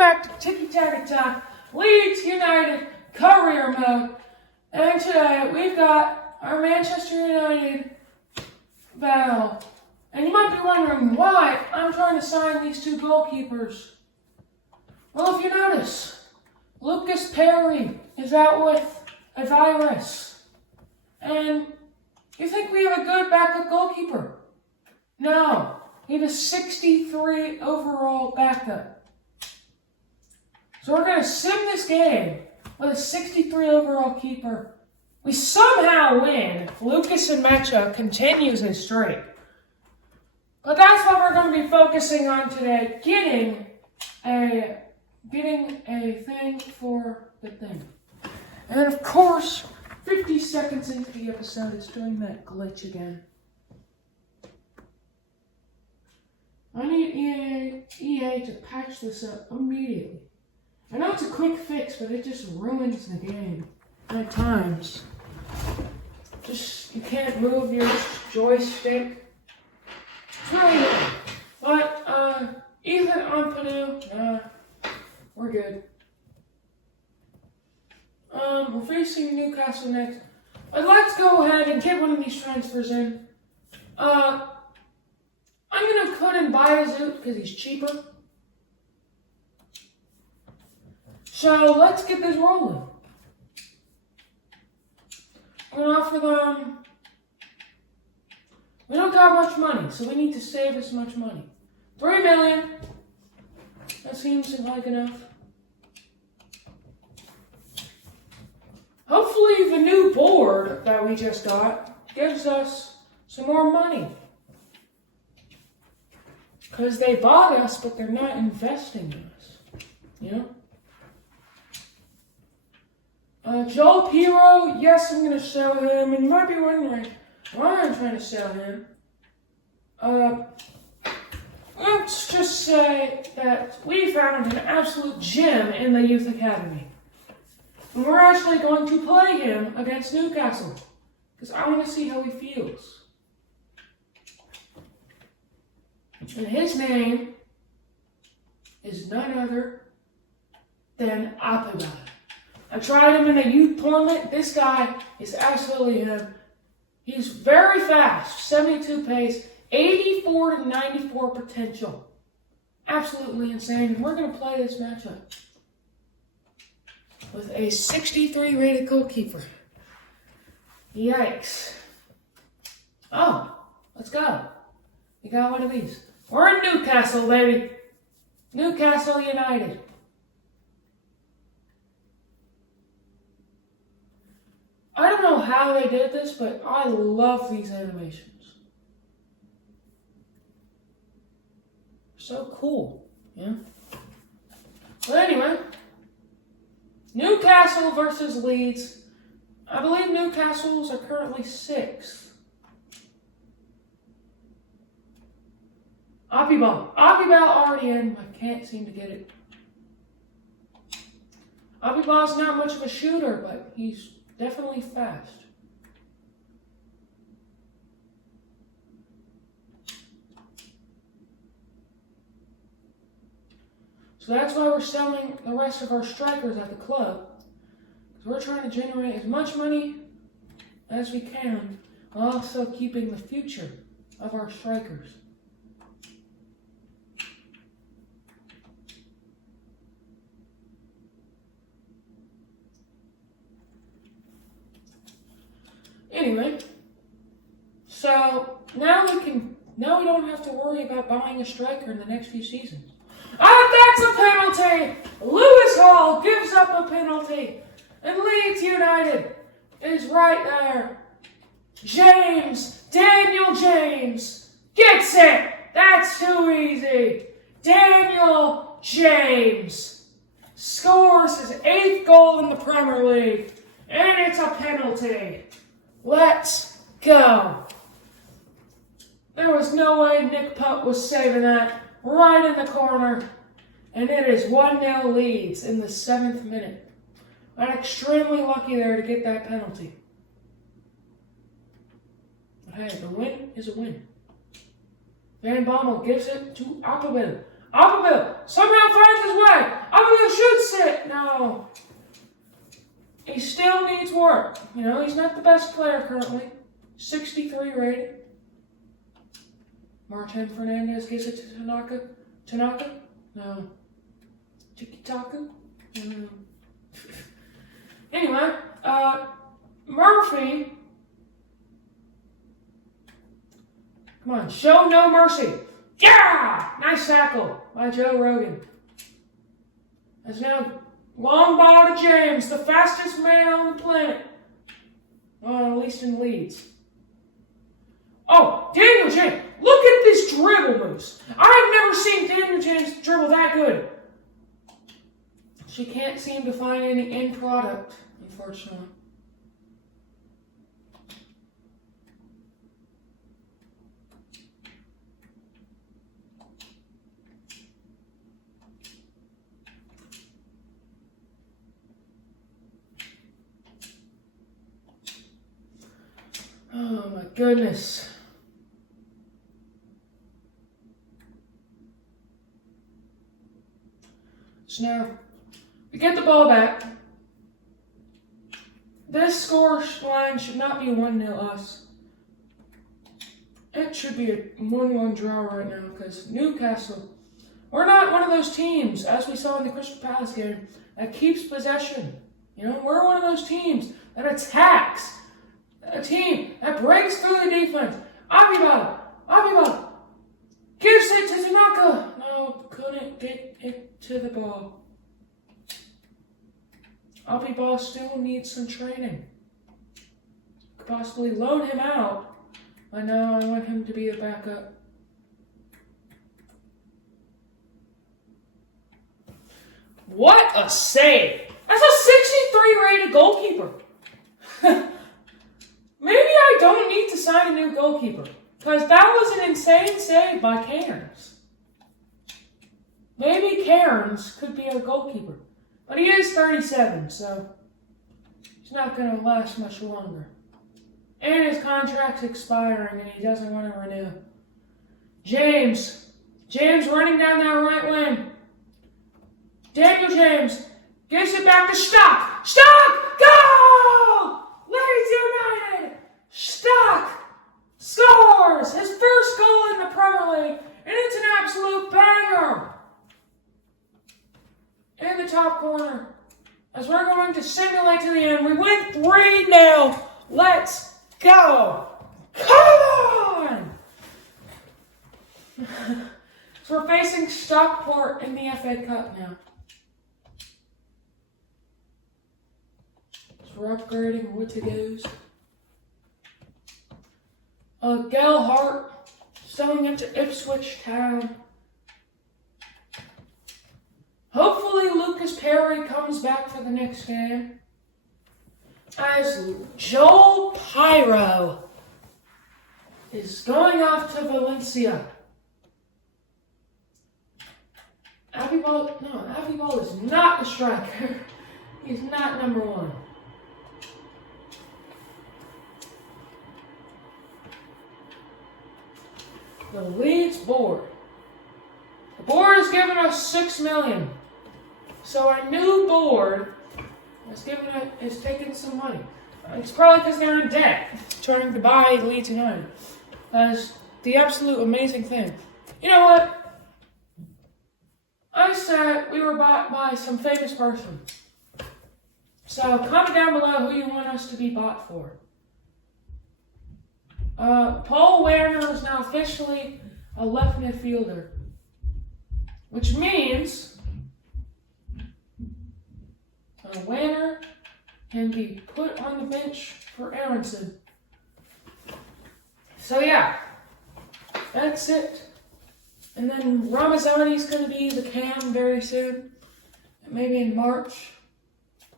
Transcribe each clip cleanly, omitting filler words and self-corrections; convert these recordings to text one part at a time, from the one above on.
back to Tiki Taka Talk, Leeds United career mode. And today we've got our Manchester United battle. And you might be wondering why I'm trying to sign these two goalkeepers. Well, if you notice, Lucas Perry is out with a virus. And you think we have a good backup goalkeeper? No. We have a 63 overall backup. So we're going to sim this game with a 63 overall keeper. We somehow win if Lucas Nmecha continues his streak. But that's what we're going to be focusing on today, getting a thing for the thing. And of course, 50 seconds into the episode, it's doing that glitch again. I need EA to patch this up immediately. I know it's a quick fix, but it just ruins the game at times. You can't move your joystick. It's really good. But, Ethan Ampadu, we're good. We're facing Newcastle next. But let's go ahead and get one of these transfers in. I'm going to put in Bayazut because he's cheaper. So let's get this rolling. I'm going to offer them. We don't got much money, so we need to save as much money. 3 million. That seems like enough. Hopefully the new board that we just got gives us some more money. Because they bought us, but they're not investing in us. You know? Joel Piro, yes, I'm going to sell him. And you might be wondering, why I'm trying to sell him. Let's just say that we found an absolute gem in the youth academy. And we're actually going to play him against Newcastle. Because I want to see how he feels. And his name is none other than Apida. I tried him in a youth tournament. This guy is absolutely him. He's very fast, 72 pace, 84 to 94 potential. Absolutely insane. And we're going to play this matchup with a 63 rated goalkeeper. Yikes. Oh, let's go. We got one of these. We're in Newcastle, baby. Newcastle United. I don't know how they did this, but I love these animations. So cool, yeah? But anyway, Newcastle versus Leeds. I believe Newcastle's are currently 6th. Abibal already in. I can't seem to get it. Abibal's not much of a shooter, but he's definitely fast. So that's why we're selling the rest of our strikers at the club. Because we're trying to generate as much money as we can, while also keeping the future of our strikers. Anyway, so now we don't have to worry about buying a striker in the next few seasons. That's a penalty! Lewis Hall gives up a penalty, and Leeds United is right there. Daniel James gets it! That's too easy. Daniel James scores his 8th goal in the Premier League, and it's a penalty. Let's go. There was no way Nick Putt was saving that. Right in the corner. And it is 1-0 Leeds in the 7th minute. I'm extremely lucky there to get that penalty. But hey, the win is a win. Van Bommel gives it to Appelbill. Appelbill somehow finds his way. no. He still needs work. You know, he's not the best player currently. 63 rated. Martin Fernandez gives it to Tanaka. Tanaka? No. Tiki-taka? No. Anyway, Murphy. Come on, show no mercy. Yeah! Nice tackle by Joe Rogan. That's now long ball to James, the fastest man on the planet. Well, at least in Leeds. Oh, Daniel James. Look at this dribble moves. I've never seen Daniel James dribble that good. She can't seem to find any end product, unfortunately. Oh my goodness. So now, we get the ball back. This score line should not be 1-0 us. It should be a 1-1 draw right now because Newcastle, we're not one of those teams, as we saw in the Crystal Palace game, that keeps possession. You know, we're one of those teams that attacks. A team that breaks through the defense. Abibala gives it to Tanaka. No, couldn't get it to the ball. Abibala still needs some training. Could possibly loan him out. I know I want him to be the backup. What a save! That's a 63 rated goalkeeper. Maybe I don't need to sign a new goalkeeper, because that was an insane save by Cairns. Maybe Cairns could be a goalkeeper, but he is 37, so he's not going to last much longer. And his contract's expiring, and he doesn't want to renew. James running down that right wing. Daniel James gives it back to Stock. Stock, go! Leeds United! Stock scores his first goal in the Premier League, and it's an absolute banger. In the top corner, as we're going to simulate to the end, we win 3-0. Let's go! Come on! So we're facing Stockport in the FA Cup now. We're upgrading Wood-to-Goes. Gelhardt selling him to Ipswich Town. Hopefully Lucas Perry comes back for the next game. As Joel Pyro is going off to Valencia. Abiball is not the striker. He's not number one. The Leeds board. The board has given us $6 million. So our new board is taking some money. It's probably because they're in debt, trying to buy Leeds United. That's the absolute amazing thing. You know what? I said we were bought by some famous person. So comment down below who you want us to be bought for. Paul Werner is now officially a left midfielder, which means Werner can be put on the bench for Aronson. So yeah, that's it. And then Ramazani's going to be the cam very soon, maybe in March.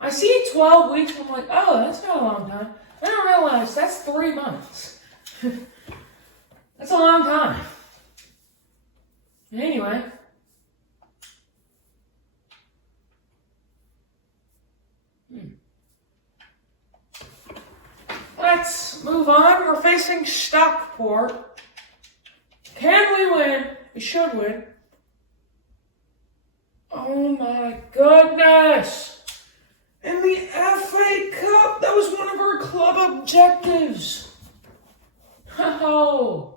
I see 12 weeks, I'm like, oh, that's not a long time. I don't realize that's 3 months. That's a long time. Anyway. Let's move on. We're facing Stockport. Can we win? We should win. Oh my goodness. club objectives. Oh.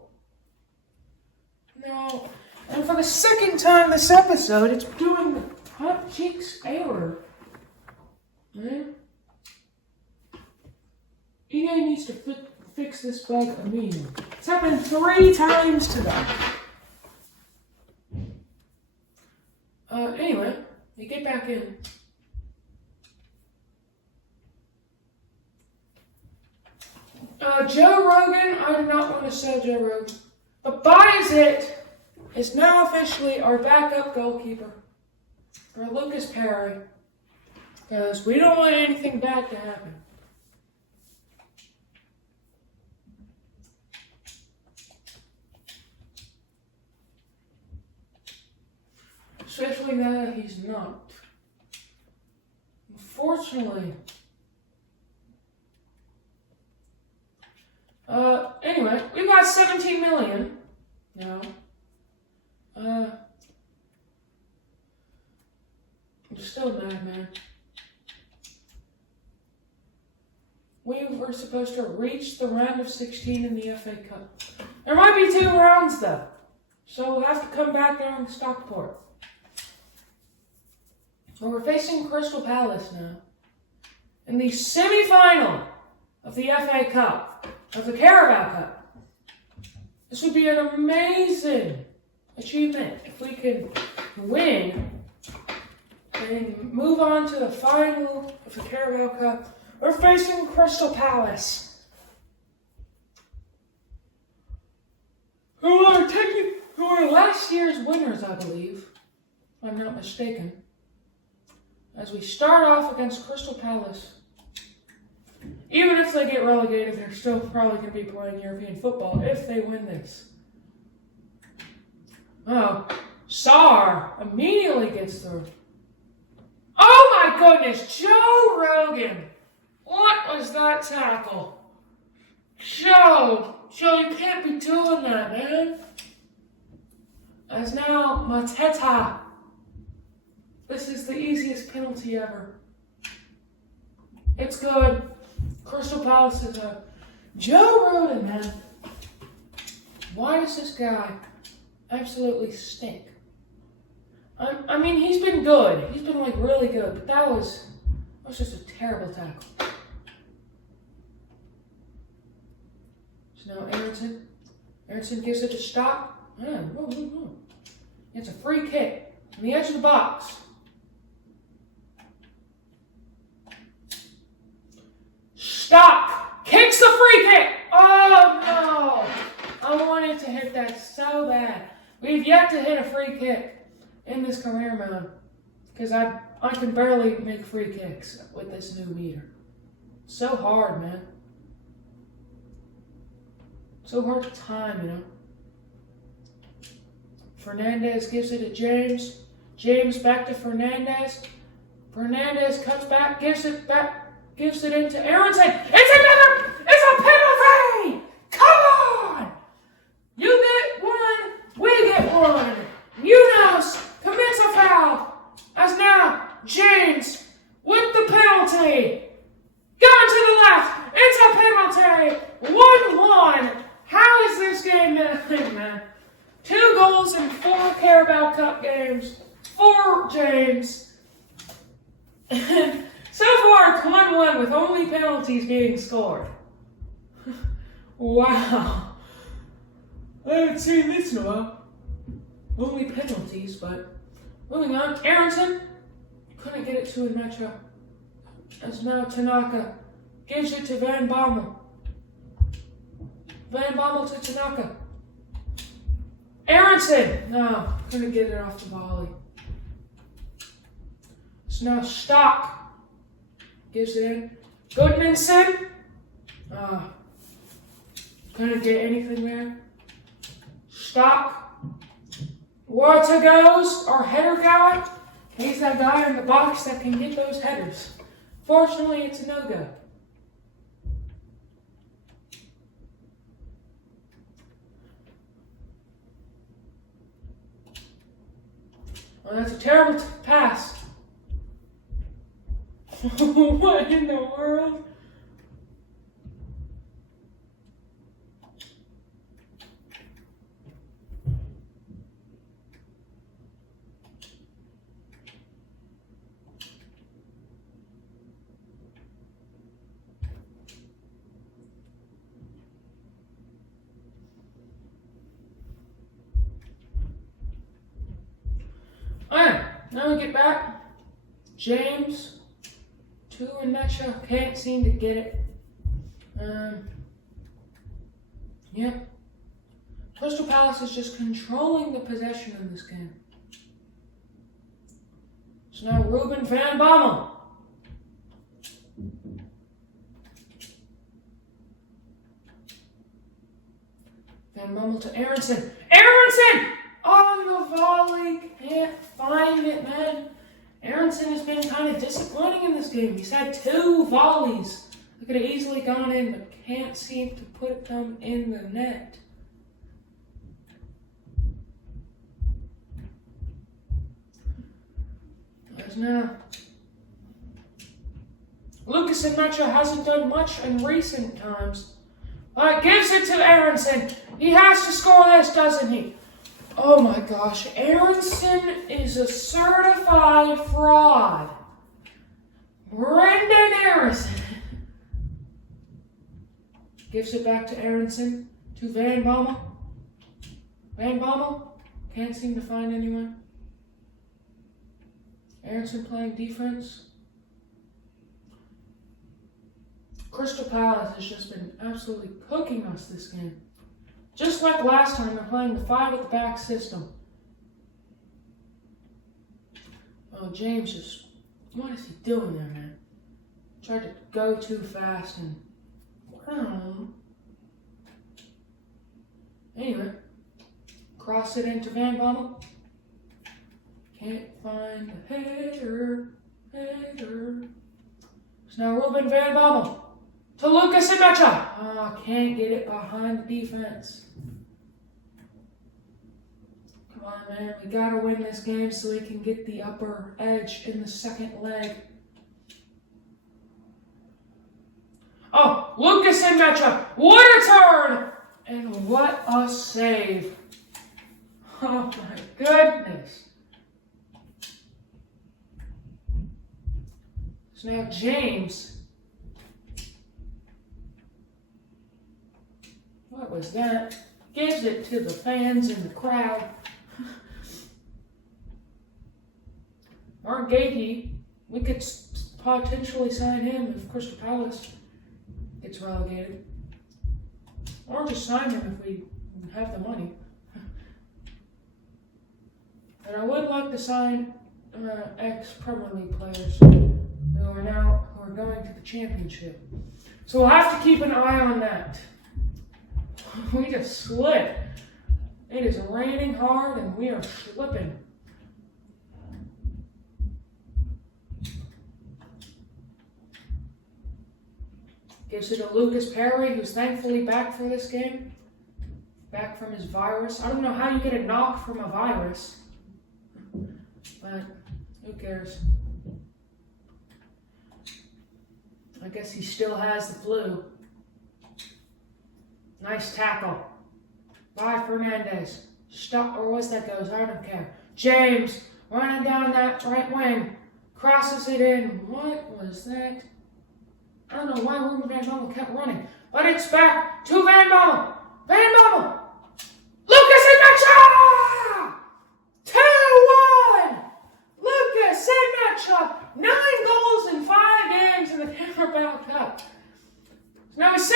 No. And for the second time this episode, it's doing the hot cheeks error. EA needs to fix this bug immediately. It's happened 3 times today. Anyway, you get back in. Joe Rogan, I do not want to sell Joe Rogan. But buys it is now officially our backup goalkeeper for Lucas Perry. Because we don't want anything bad to happen. Especially now that he's not. Unfortunately. Anyway, we've got 17 million now. I'm still mad, man. We were supposed to reach the round of 16 in the FA Cup. There might be 2 rounds, though. So we'll have to come back down to Stockport. Well, we're facing Crystal Palace now. In the semi-final of the FA Cup, of the Carabao Cup. This would be an amazing achievement if we could win and move on to the final of the Carabao Cup. We're facing Crystal Palace, who are last year's winners, I believe, if I'm not mistaken. As we start off against Crystal Palace, even if they get relegated, they're still probably going to be playing European football if they win this. Oh, Sarr immediately gets through. Oh my goodness, Joe Rogan. What was that tackle? Joe, you can't be doing that, man. As now, Mateta. This is the easiest penalty ever. It's good. Crystal Palace is a Joe Rogan, man. Why does this guy absolutely stink? I mean, he's been good. He's been, like, really good. But that was just a terrible tackle. So now Aronson. Aronson gives it a stop. It's a free kick on the edge of the box. Stop! Kicks the free kick! Oh no! I wanted to hit that so bad. We've yet to hit a free kick in this career mode. Because I can barely make free kicks with this new meter. So hard, man. So hard to time, you know. Fernandez gives it to James. James back to Fernandez. Fernandez cuts back, gives it back. Gives it into Aronson. It's a penalty! Come on! You get one, we get one. Munoz commits a foul. As now, James with the penalty. Gone to the left. It's a penalty. 1-1. How is this game ending, man? 2 goals in 4 Carabao Cup games. 4 James. So far, it's 1-1 with only penalties being scored. Wow. I haven't seen this in a while. Only penalties, but moving on. Aronson couldn't get it to Iheanacho. As now Tanaka gives it to Van Bommel. Van Bommel to Tanaka. Aronson! No, couldn't get it off the volley. So now Stock gives it in. Goodmanson. Couldn't get anything there. Stock. Water goes. Our header guy. He's that guy in the box that can get those headers. Fortunately, it's a no-go. Well, that's a terrible pass. What in the world? now we get back. James, to Necha, can't seem to get it. Yep. Crystal Palace is just controlling the possession in this game. So now Ruben Van Bommel. Van Bommel to Aronson. Aronson! On the volley. Can't find it, man. Aronson has been kind of disappointing in this game. He's had 2 volleys that could have easily gone in, but can't seem to put them in the net. There's now Lucas Nmecha hasn't done much in recent times. Gives it to Aronson. He has to score this, doesn't he? Oh my gosh, Aronson is a certified fraud. Brendan Aronson. Gives it back to Aronson, to Van Bommel. Van Bommel can't seem to find anyone. Aronson playing defense. Crystal Palace has just been absolutely cooking us this game. Just like last time, they're playing the 5 at the back system. Oh, James just, what is he doing there, man? Tried to go too fast and, Anyway, cross it into Van Bommel. Can't find the header. So now Ruben Van Bommel to Lucas Nmecha. Oh, can't get it behind the defense. Come on, man. We gotta win this game so we can get the upper edge in the second leg. Oh, Lucas Nmecha. What a turn! And what a save. Oh my goodness. So now James. What was that? Gives it to the fans in the crowd. Mark Gagey, we could potentially sign him if Crystal Palace gets relegated. Or just sign him if we have the money. And I would like to sign ex-Premier League players who are going to the championship. So we'll have to keep an eye on that. We just slid. It is raining hard and we are slipping. Gives it to Lucas Perry, who's thankfully back for this game. Back from his virus. I don't know how you get a knock from a virus. But who cares? I guess he still has the flu. Nice tackle. By Fernandez. Stop, or was that goes? I don't care. James running down that right wing. Crosses it in. What was that? I don't know why Ruben Van Bommel kept running. But it's back to Van Bommel. Van Bommel. Lucas Nmecha! 2-1! Lucas Nmecha. 9 goals in 5 games in the Carabao Cup. So now he's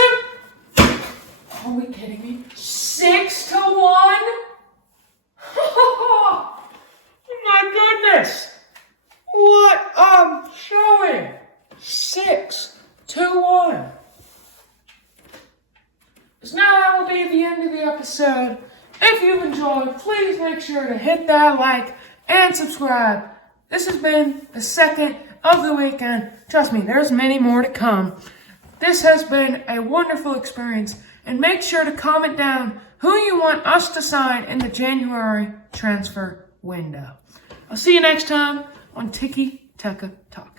Are we kidding me? 6-1? Oh my goodness! What showing! 6-1. So now that will be the end of the episode. If you've enjoyed, please make sure to hit that like and subscribe. This has been the second of the weekend. Trust me, there's many more to come. This has been a wonderful experience. And make sure to comment down who you want us to sign in the January transfer window. I'll see you next time on Tiki Taka Talk.